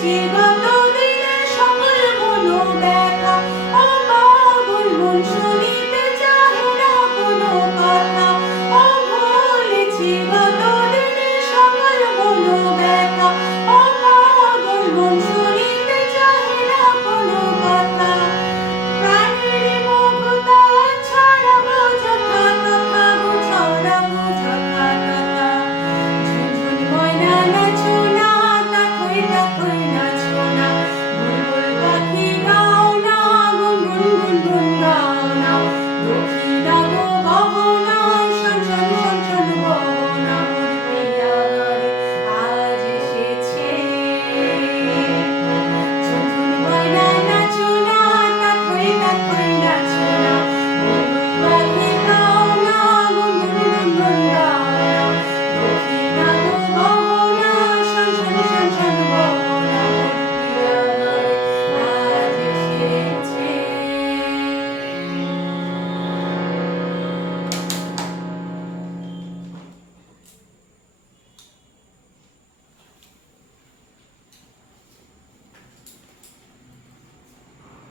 起吧。Yes.